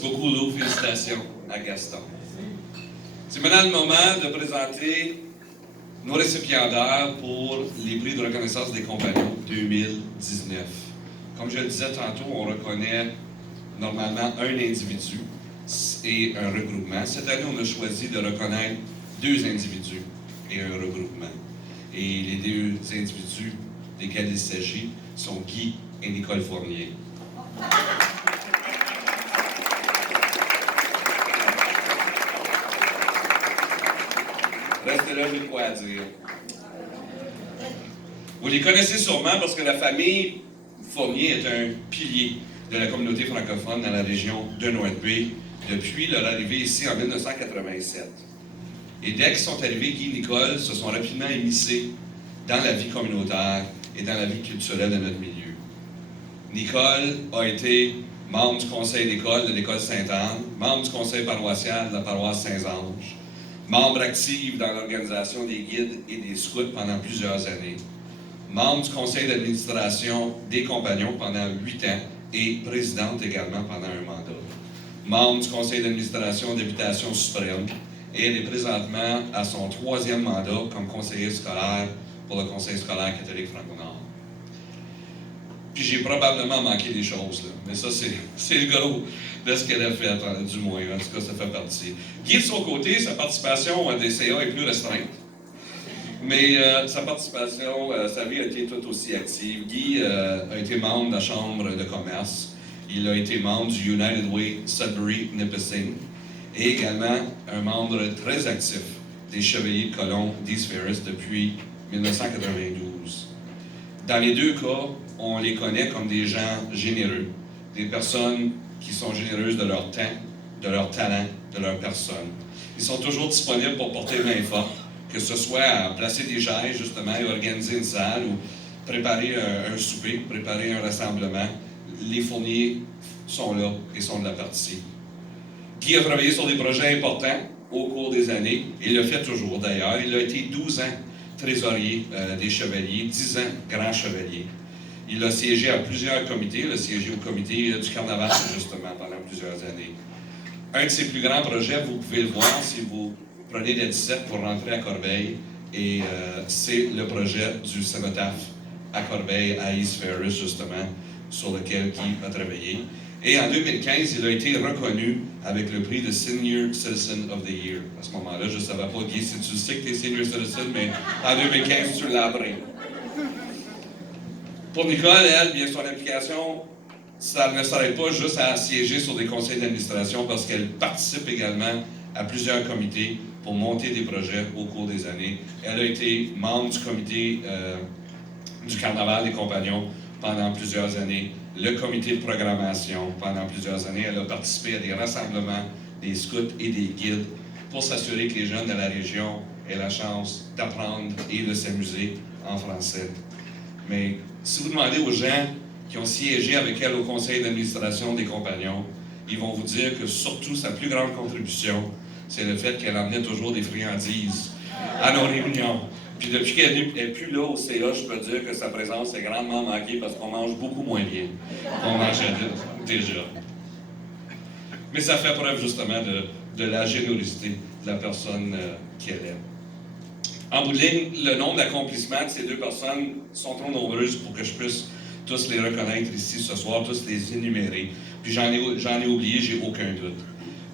Merci beaucoup, Lou. Félicitations à Gaston. C'est maintenant le moment de présenter nos récipiendaires pour les prix de reconnaissance des compagnons 2019. Comme je le disais tantôt, on reconnaît normalement un individu et un regroupement. Cette année, on a choisi de reconnaître 2 individus et un regroupement. Et les 2 individus desquels il s'agit sont Guy et Nicole Fournier. Restez là, j'ai quoi à dire. Vous les connaissez sûrement parce que la famille Fournier est un pilier de la communauté francophone dans la région de North Bay depuis leur arrivée ici en 1987. Et dès qu'ils sont arrivés, Guy et Nicole se sont rapidement immiscés dans la vie communautaire et dans la vie culturelle de notre milieu. Nicole a été membre du conseil d'école de l'école Sainte-Anne, membre du conseil paroissial de la paroisse Saint-Ange, membre active dans l'organisation des guides et des scouts pendant plusieurs années, membre du conseil d'administration des compagnons pendant 8 ans et présidente également pendant un mandat, membre du conseil d'administration d'Habitation Suprême, et elle est présentement à son 3e mandat comme conseiller scolaire pour le Conseil scolaire catholique Franco-Nord. Puis j'ai probablement manqué des choses, là. Mais ça, c'est le gros de ce qu'elle a fait, du moins. En tout cas, ça fait partie. Guy, de son côté, sa participation à des CA est plus restreinte. Mais sa participation, sa vie a été tout aussi active. Guy a été membre de la Chambre de commerce. Il a été membre du United Way Sudbury Nipissing et également un membre très actif des Chevaliers de Colomb d'East Ferris depuis 1992. Dans les 2 cas, on les connaît comme des gens généreux, des personnes qui sont généreuses de leur temps, de leur talent, de leur personne. Ils sont toujours disponibles pour porter main forte, que ce soit à placer des chaises, justement, et organiser une salle, ou préparer un souper, préparer un rassemblement. Les Fournier sont là et sont de la partie. Guy a travaillé sur des projets importants au cours des années, et il le fait toujours d'ailleurs. Il a été 12 ans trésorier des Chevaliers, 10 ans grand chevalier. Il a siégé à plusieurs comités. Il a siégé au comité du Carnaval, justement, pendant plusieurs années. Un de ses plus grands projets, vous pouvez le voir si vous prenez la 17 pour rentrer à Corbeil, et c'est le projet du cénotaphe à Corbeil, à East Ferris, justement, sur lequel Guy a travaillé. Et en 2015, il a été reconnu avec le prix de Senior Citizen of the Year. À ce moment-là, je ne savais pas, Guy, si tu sais que tu es Senior Citizen, mais en 2015, tu l'as appris. Pour Nicole, elle, bien son implication, ça ne s'arrête pas juste à siéger sur des conseils d'administration parce qu'elle participe également à plusieurs comités pour monter des projets au cours des années. Elle a été membre du comité du Carnaval des compagnons pendant plusieurs années, le comité de programmation pendant plusieurs années. Elle a participé à des rassemblements des scouts et des guides pour s'assurer que les jeunes de la région aient la chance d'apprendre et de s'amuser en français. Mais si vous demandez aux gens qui ont siégé avec elle au conseil d'administration des compagnons, ils vont vous dire que surtout sa plus grande contribution, c'est le fait qu'elle emmenait toujours des friandises à nos réunions. Puis depuis qu'elle n'est plus là au CA, je peux dire que sa présence est grandement manquée parce qu'on mange beaucoup moins bien qu'on mangeait déjà. Mais ça fait preuve justement de la générosité de la personne qu'elle est. En bout de ligne, le nombre d'accomplissements de ces 2 personnes sont trop nombreuses pour que je puisse tous les reconnaître ici ce soir, tous les énumérer. Puis j'en ai oublié, j'ai aucun doute.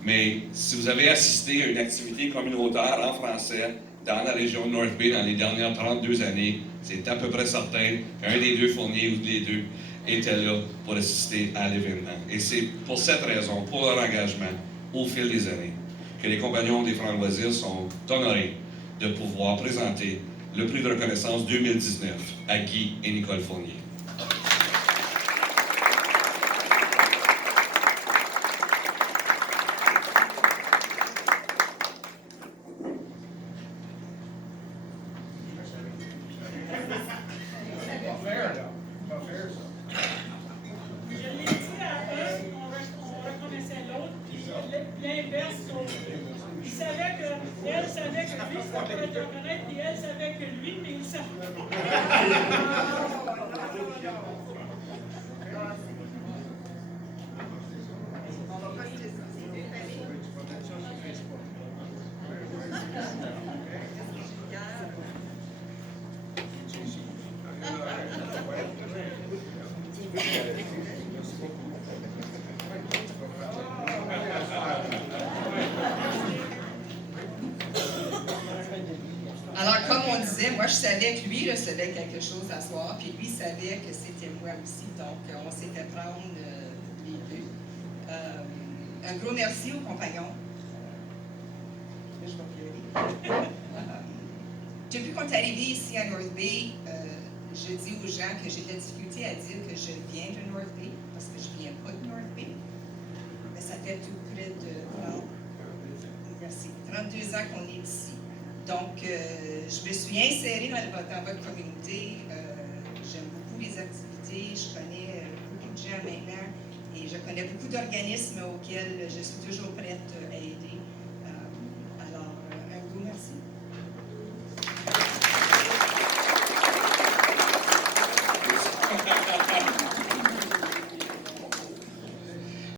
Mais si vous avez assisté à une activité communautaire en français dans la région de North Bay dans les dernières 32 années, c'est à peu près certain qu'un des 2 Fournier ou des 2 était là pour assister à l'événement. Et c'est pour cette raison, pour leur engagement au fil des années, que les compagnons des Francs loisirs sont honorés de pouvoir présenter le prix de reconnaissance 2019 à Guy et Nicole Fournier. Elle savait que lui, ça pourrait te reconnaître, et elle savait que lui, mais il savait pas. disait, moi, je savais que lui recevait quelque chose à soir, puis lui savait que c'était moi aussi. Donc, on s'est fait prendre les deux. Un gros merci aux compagnons. Là, je vais pleurer. Depuis qu'on est arrivé ici à North Bay, je dis aux gens que j'ai de la difficulté à dire que je viens de North Bay, parce que je ne viens pas de North Bay. Mais ça fait tout près de 32 ans qu'on est ici. Donc, je me suis insérée dans votre communauté. J'aime beaucoup les activités. Je connais beaucoup de gens maintenant et je connais beaucoup d'organismes auxquels je suis toujours prête à aider. Alors, un gros merci.